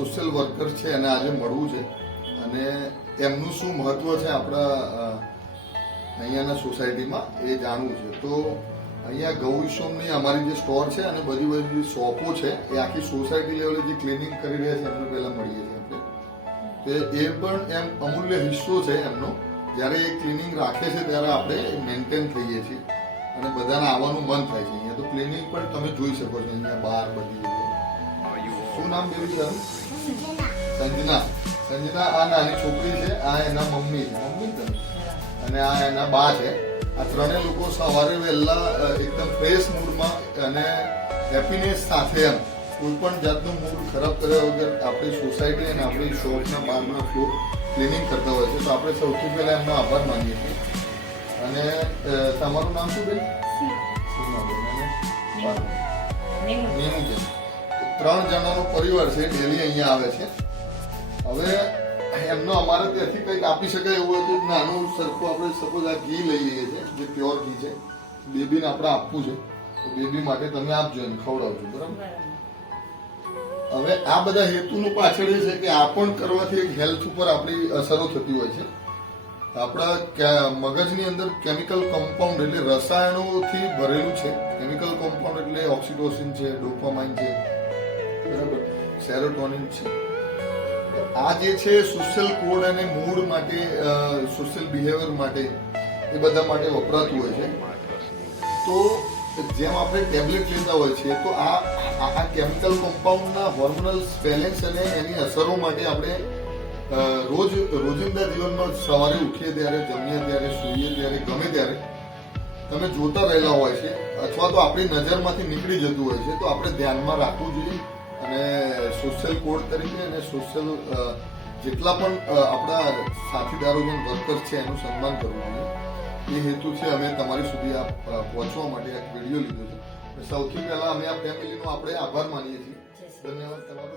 Social worker છે એને આજે મળવું છે અને એમનું શું મહત્વ છે આપણા અહીંયાના સોસાયટીમાં એ જાણવું છે. તો અહીંયા ગૌવિશ્વમની અમારી જે સ્ટોર છે અને બધી શોપો છે એ આખી સોસાયટી લેવલે જે ક્લિનિંગ કરી રહ્યા છે એમને પહેલા મળીએ છીએ આપણે. તો એ પણ એમ અમૂલ્ય હિસ્સો છે એમનો. જ્યારે એ ક્લિનિંગ રાખે છે ત્યારે આપણે મેન્ટેન થઈએ છીએ અને બધાને આવવાનું મન થાય છે. અહીંયા તો ક્લિનિંગ પણ તમે જોઈ શકો છો અહીંયા બહાર બધી જગ્યાએ. શું નામ બેબી તારું? સંજના. સંજના આ નાની છોકરી છે, આ એના મમ્મી છે અને આ એના બા છે. આ ત્રણેય લોકો સવારે વહેલા એકદમ ફ્રેશ મૂડમાં અને હેપીનેસ સાથે એમ કોઈ પણ જાતનું મૂડ ખરાબ કર્યા વગર આપણી સોસાયટી અને આપણી શોપના બહારના ફ્લોર ક્લિનિંગ કરતા હોય છે. તો આપણે સૌથી પહેલા એમનો આભાર માનીએ છીએ. અને તમારું નામ શું બેન? સીમાબેન અને નીમુબેન. 3 જણાનો પરિવાર છે, ડેલી અહીંયા આવે છે. હવે એમનો અમારે ત્યાંથી કંઈક આપી શકાય એવું હોય તો નાનું સરખું આપણે સપોઝ આ ઘી લઈ લઈએ છીએ જે પ્યોર ઘી છે, બેબીને આપણે આપવું છે તો બેબી માટે તમે આપજો એને ખવડાવજો. બરાબર. હવે આ બધા હેતુનું પાછળ એ છે કે આ પણ કરવાથી એક હેલ્થ ઉપર આપણી અસરો થતી હોય છે. આપણા મગજની અંદર કેમિકલ કમ્પાઉન્ડ એટલે રસાયણોથી ભરેલું છે. કેમિકલ કમ્પાઉન્ડ એટલે ઓક્સિટોસિન છે, ડોપામાઇન છે, બરાબર, સેરોટોનિન છે. આ જે છે સોશિયલ કોડ અને મૂડ માટે, સોશિયલ બિહેવિયર માટે એ બધા માટે વપરાતું હોય છે. તો જેમ આપણે ટેબ્લેટ લેતા હોય છે તો આ કેમિકલ કમ્પાઉન્ડના હોર્મોનલ બેલેન્સ અને એની અસરો માટે આપણે રોજિંદા જીવનમાં સવારે ઉઠીએ ત્યારે, જમીએ ત્યારે, સૂઈએ ત્યારે, ગમે ત્યારે તમે જોતા રહેલા હોય છે અથવા તો આપણી નજરમાંથી નીકળી જતું હોય છે. તો આપણે ધ્યાનમાં રાખવું જોઈએ અને સોશિયલ કોડ તરીકે અને સોશિયલ જેટલા પણ આપણા સાથીદારો જે વર્કર્સ છે એનું સન્માન કરવું જોઈએ. એ હેતુથી અમે તમારી સુધી આ પહોંચવા માટે એક વિડીયો લીધો છે. સૌથી પહેલા અમે આ ફેમિલીનો આપણે આભાર માનીએ છીએ. ધન્યવાદ તમારો.